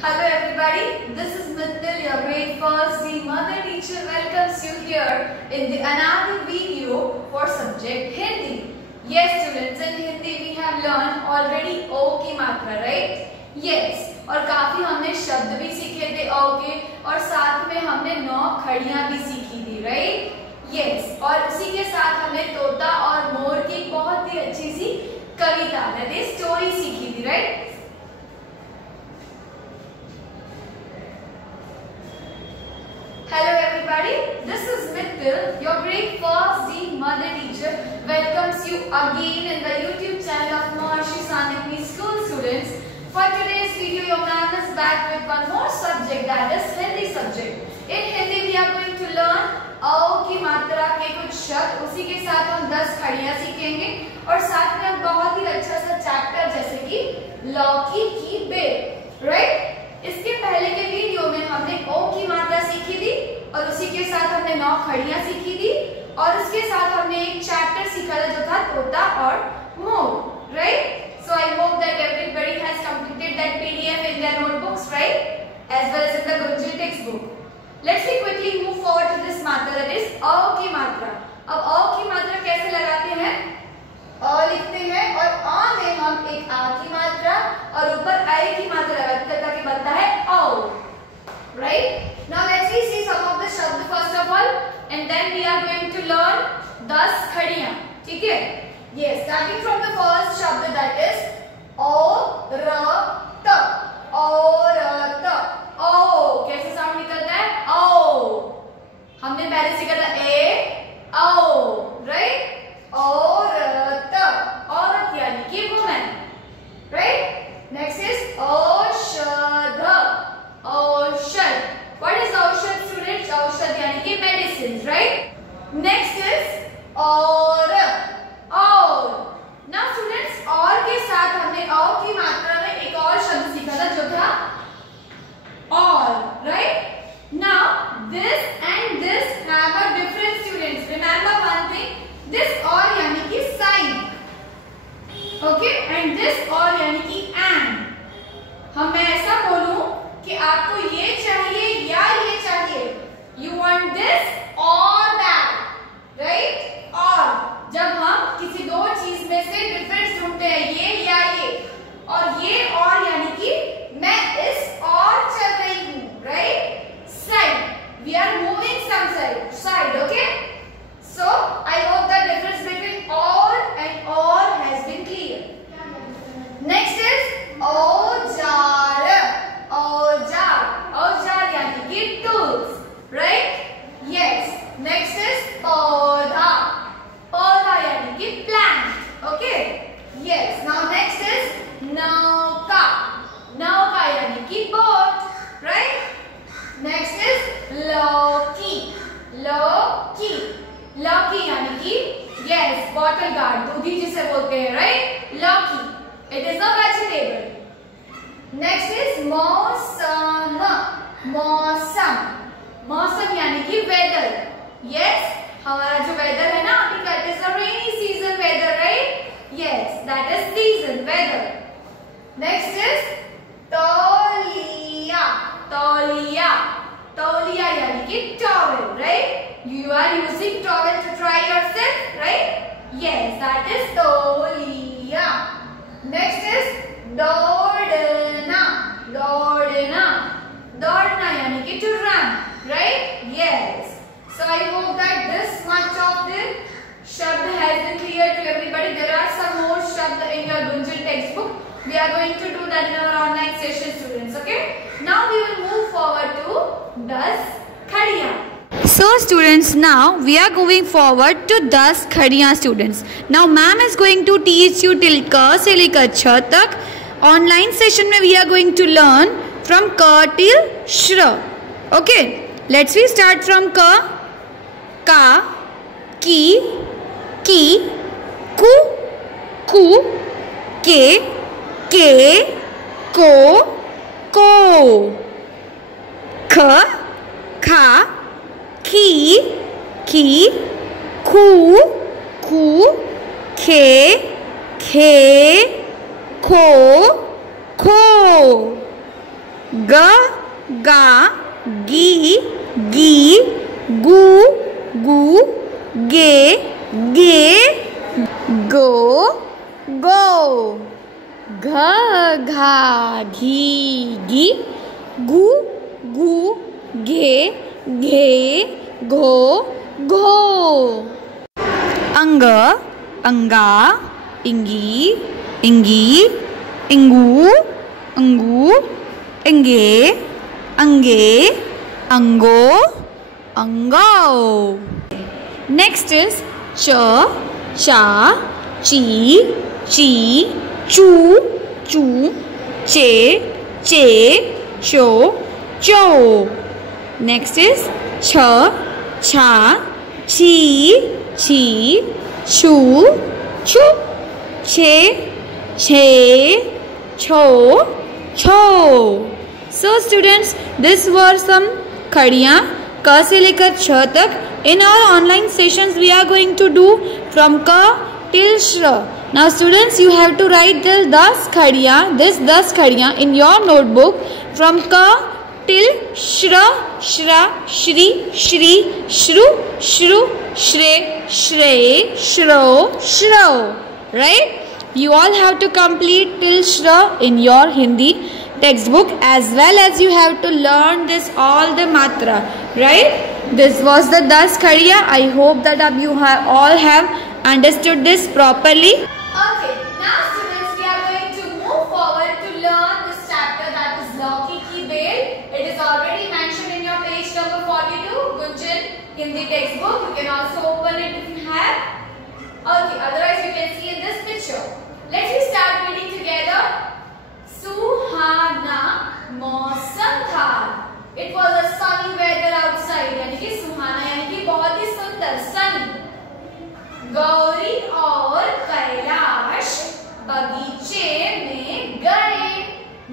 Hello everybody, this is Mittal, your grade first D mother teacher welcomes you here in the another video for subject Hindi. Yes students, in Hindi we have learned already O की मात्रा, right? Yes, और काफी हमने शब्द भी सीखे थे O के और साथ में हमने 9 खड़ियां भी सीखी थी, right? Yes, और उसी के साथ हमने तोता और मोर की बहुत ही अच्छी सी कविता यानी स्टोरी सीखी थी, right? Hello everybody, this is Mittal, your grade first D mother teacher welcomes you again in the YouTube channel of Maharshi Sanipni school students. For today's video, your ma'am is back with one more subject, that is Hindi subject. In Hindi we are going to learn औ की मात्रा के कुछ शब्द, उसी के साथ हम 10 खड़ियां सीखेंगे और साथ में हम बहुत ही अच्छा सा चैप्टर जैसे कि लौकी की बेल, राइट? इसके पहले के वीडियो में हमने ओ की मात्रा सीखी थी और उसी के साथ हमने 9 खड़ियां सीखी थी और उसके साथ हमने एक चैप्टर सीखा था जो था तोता और मोर, right? So I hope that everybody has completed that PDF in their notebooks, right? As well as in the Gunjan textbook. Let's quickly move forward to this matra, that is अ की मात्रा. अब अ की मात्रा कैसे लगाते हैं? अ लिखते हैं और अ में हम एक आ की मात्रा और ऊपर आई की मात्रा लगाते हैं ताकि बनता है औ, right? Now let's see some of the शब्द first of all and then we are going to learn 10 खड़ियां, ठीक है? Yes, starting from the first शब्द that is औरत, औरत, ओ कैसे साउंड निकलता है? ओ हमने पहले सीखा था ए ओ, राइट? औरत, औरत यानी कि वुमेन, राइट? नेक्स्ट इज औषध, औषध. व्हाट इज औषध स्टूडेंट्स? औषध यानी कि मेडिसिन, राइट? नेक्स्ट इज और. नाउ स्टूडेंट्स और के साथ हमने औ की मात्रा में एक और शब्द सीखा था जो था और, right? Now this and this have a difference students. Remember one thing, this or यानी कि sign, okay? And this or यानी कि and. हम मैं ऐसा बोलूं कि आपको ये चाहिए या ये चाहिए. You want this or that, right? और जब हम किसी दो चीज में से डिफरेंस ढूंढते हैं ये या ये, और ये और यानी कि मैं इस और चल रही हूँ, right? Side. We are moving some side, okay? So I hope the difference between or and or has been clear. Next is औजार, औजार, औजार यानी कि tools, right? Yes. Next is पौधा, पौधा यानी कि plant, okay? Yes. Now next is नौका, नौका यानी कि boat, right? Next is लौकी, लौकी, लौकी यानी कि yes bottle gourd, दूधी जिसे बोलते हैं, right? लौकी, it is a vegetable. Next is मौसम, मौसम, मौसम यानी कि weather. Yes, हमारा जो weather है ना अभी का it is a rainy season weather, right? Yes, that is season weather. Next is तौलिया, तौलिया, तौलिया यानी कि towel, right? You are using towel to dry yourself, right? Yes, that is तौलिया. Next is दौड़ना, दौड़ना, दौड़ना यानी कि to run, right? Yes. So I hope that this much of the shabd has been clear to everybody. There are some more shabd in your Gunjan textbook. We are going to do that in our online session students, okay? Now we will move forward to 10 khadiyan. So students, now we are moving forward to 10 khadiyan students. Now ma'am is going to teach you till ka se lekar ch tak. Online session mein we are going to learn from ka till shra. Okay, let's we start from ka, ka, ki, ku, ke, ko, kha, kha, ki, ku, khe, ko, G, ga, gi, gi, gu, gu, ge, ge, go, go. Gha, gha, ghi, gi, gu, gu, ge, ge, go, go. Ang, anga, ingi, ingi, ingu, angu, inge, ange, ango, ango. Next is cha, cha, chi, chi, chu, chu, che, che, cho, cho. Next is cha, cha, chi, chi, chu, chu, che, che, cho, cho. So students, this were some khadiyan ka se lekar ch tak. In our online sessions we are going to do from ka till shra. Now students, you have to write this 10 khadiyan in your notebook from ka till shra, shra, shri, shri, shru, shru, shre, shre, shro, shro. Right? You all have to complete till shra in your Hindi textbook, as well as you have to learn this all the matra. Right? This was the 10 khadiyan. I hope that you all have understood this properly. Okay, now students, we are going to move forward to learn this chapter, that is Lauki Ki Bel. It is already mentioned in your page number 42, Gunjan Hindi textbook. You can also open it if you have. Okay, otherwise you can see in this picture. Let's start reading together. Suhana मौसम था. It was a sunny weather outside. यानी कि सुहाना यानी कि बहुत ही सुंदर, sunny. Gauri और कैलाश बगीचे में गए.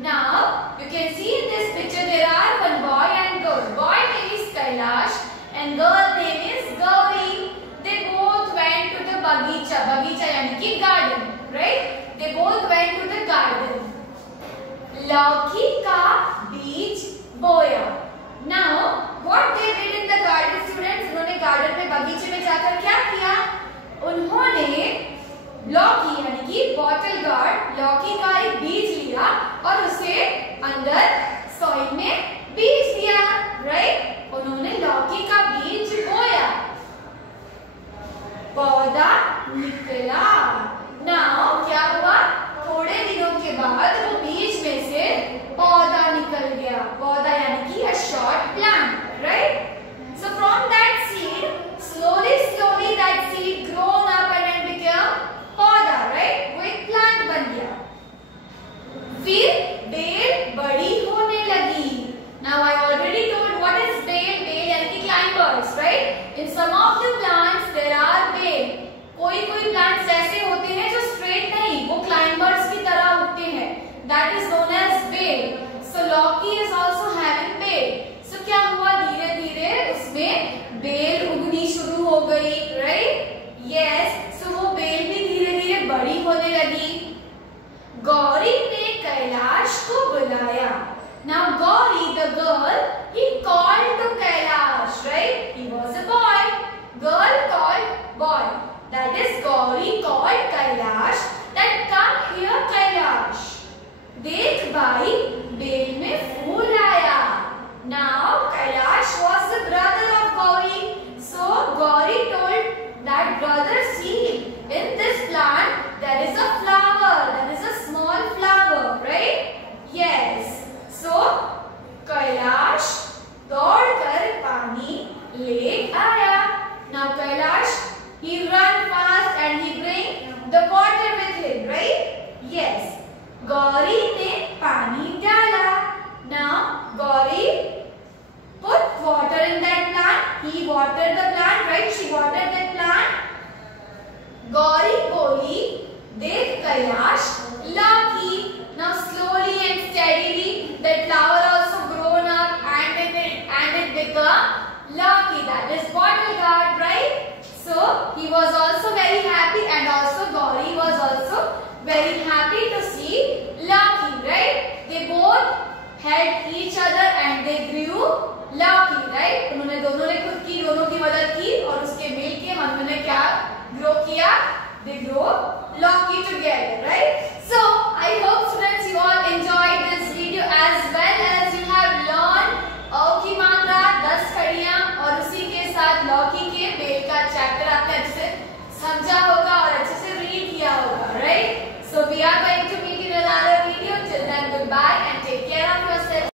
Now you can see in this picture there are one boy and girl. Boy name is Kailash and girl name is Gauri. They both went to the bagicha. Bagicha यानी कि garden, right? They both went to the garden. लौकी का बीज बोया. Now what they did in the garden, students? उन्होंने garden में, बगीचे में जाकर क्या किया? उन्होंने लौकी यानी कि बॉटल गार्ड, लौकी का एक बीज लिया और उसे अंदर सॉइल में बीज दिया. राइट? उन्होंने लौकी का बीज बोया. पौधा निकला. नाउ क्या हुआ? थोड़े दिनों के बाद वो बीज में से पौधा निकल गया. पौधा यानी कि a short plant, right? So from that seed, slowly that seed grown up and then became पौधा, right? वो एक plant बन गया. फिर बेल बड़ी होने लगी. Now I already told what is bel. Bel यानी कि climbers, right? In some of the plants there are bel. कोई plants ऐसे होते हैं जो straight नहीं, वो climbers की तरह उगते हैं. That is known as bel. So lauki is also having bel. So क्या हुआ? धीरे धीरे उसमें बेल उगनी शुरू हो गई. Right? Yes. So वो बेल भी धीरे धीरे बड़ी होने लगी. गौरी ने कैलाश को बुलाया. Now Gauri, the girl, he called to Kailash, right? He was a boy. Girl called boy. That is Gauri called Kailash that come here Kailash. देख भाई, बेल में फूल आया. Now Kailash was the brother of Gauri. So Gauri told that brother, see, in this plant there is a flower. There is a small flower, right? Yes. So Kailash दौड़कर पानी ले आया. Now Kailash, he run fast and he bring the water with him, right? Yes. Gauri ने पानी डाला. Now Gauri put water in that plant. He watered the plant, right? She watered that plant. Gauri बोली, देख कैलाश, लौकी. Now slowly and steadily that flower also grown up and it become लौकी. That is bottle gourd, right? So he was also very happy and also Gauri was also very happy to see Lucky, right? They both helped each other and they grew lucky, right? उन्होंने दोनों ने खुद की दोनों की मदद की और उसके मिलके मनु ने क्या